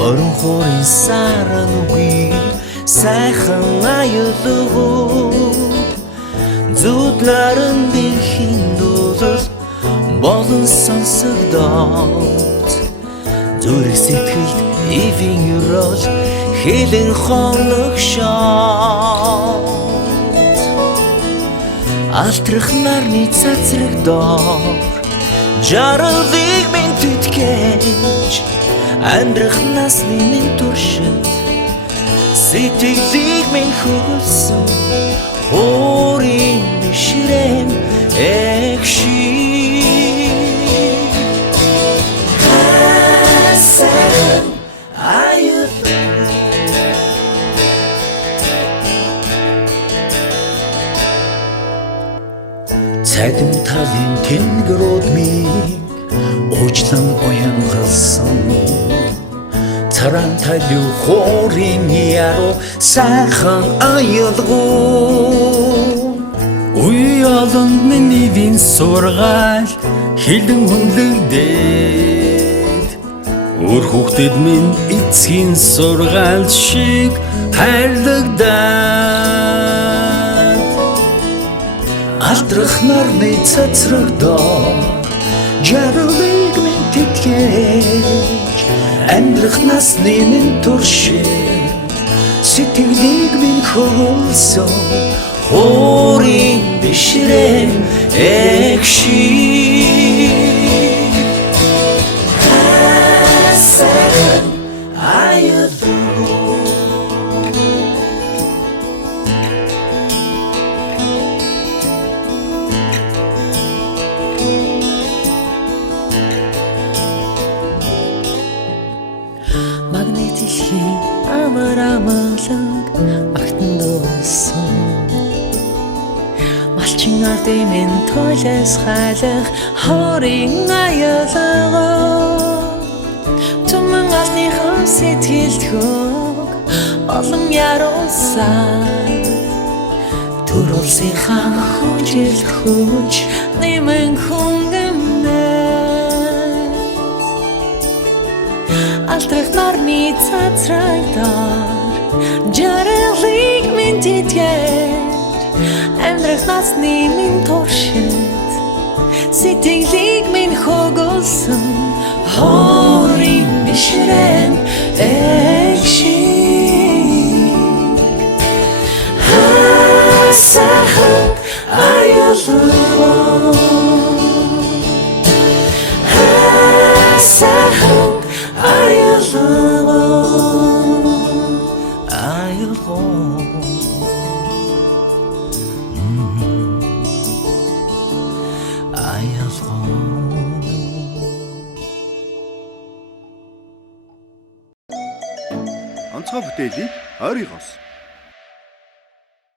Орон хуурын саран үгүй сайхан аюулгүй зүуд наран дэрхийн дуулал болон сонсогдоод зүрх сэтгэлд ивэн өрөөл хилэн хоногшоод алтрах нарны цацрагдоор жаргалыг минь түтгэж амьдрах насны минь туршид сэтгэлийг минь хөвсөн хуурын бишрэм экши хасан аюул цайдан талын тэнгэрүүд минь уучлан уянгалсан царан талю хуурын яруу сайхан аюулгүй үе олон минийвийн сургаал хилэн хүнлэгдээд өөр хүүхдэд минь эцгийн сургаал шиг хайрлагдаад алдрах нарны цацрагдоо жаргалыг минь тэтгэж амьдрах насны минь туршид сэтгэлийг минь хөвөлсөн хуурын бишрэм экши хасан аюулгүй магнитилхийн амар амгалан магтан дуусан малчин ардын минь тойлоос хайлах хорын аюулгүй түмэн алныхан сэтгэлд хөг олон яруусаа түр улсынхан хүнжил хүч нэмэн хүнгэмнэ алтрах нарны цацрагдаар жаргалыг минь тэтгэж амьдрах насны минь туршид сэтгэлийг минь хөгөлсөн хорын бишрэм экши хасан аюулгүй хасан Онцгой бүтээлийг ойрын хос